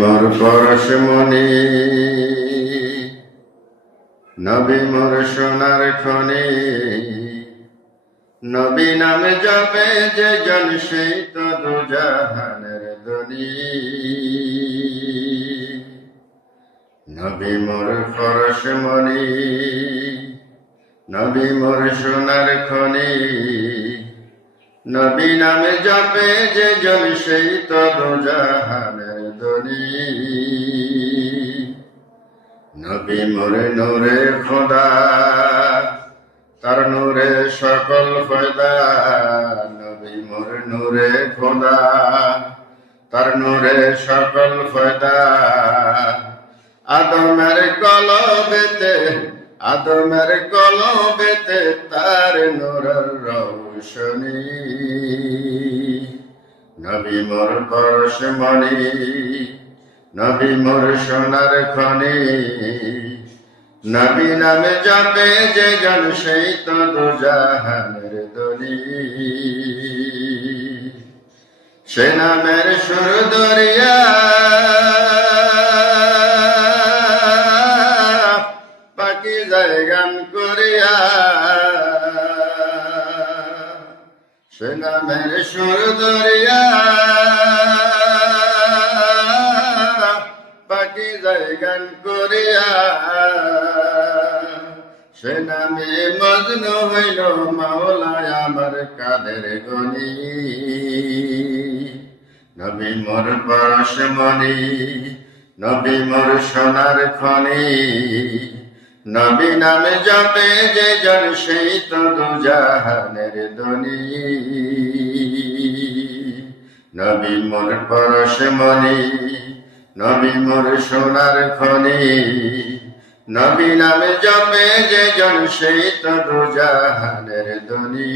মোর পরশমণি, নবী মোর সোনার খনি। নবী নামে জপে যে জন সেই তো দুজাহানের ধনী। নবী মোর পরশমণি, নবী মোর সোনার খনি। নবী নামে জপে যে জন সেই তো দুজাহানের ধনী। নবী মোর নূরে খোদা, তার নূরে সকল ফয়দা। নবী মোর নূরে খোদা, তার নূরে সকল ফয়দা। আদমের কলবেতে, আদমের কলবেতে তার নূরের রৌশনী। নবী মোর পরশমণি, নবী মোর সোনার খনি। নবী নামে জপে যে জন সেই তো দুজাহানের ধনী। সে নামের সুর দরিয়া, পাখি যায় গান করিয়া। সে নামের সুর দরিয়া, পাখি যায় গান করিয়া। সে নামে মজনু হইল মাওলায় আমার কাদের গনি। নবী মোর পরশমণি, নবী মোর সোনার খনি। নবী নামে জপে যে জন সেই তো দুজাহানের ধনী। নবী মোর পরশমণি, নবী মোর সোনার খনি। নবী নামে জপে যে জন সেই তো দুজাহানের ধনী।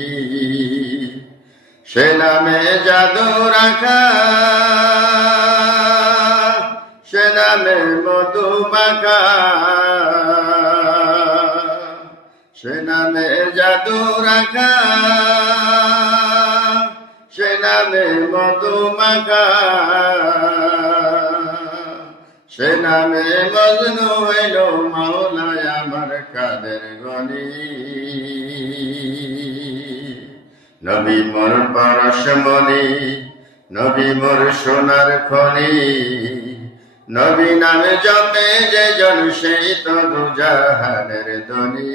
সে নামে জাদু রাখা, সে নামে মধু মাখা। সে নামে জাদু রাখা, সে নামে মধু মাখা। সে নামে মজনু হইল মাওলায় আমার কাদের গনি। নবী মোর পরশমণি, নবী মোর সোনার খনি। নবী নামে জপে যে জন সেই তো দুজাহানের ধনী।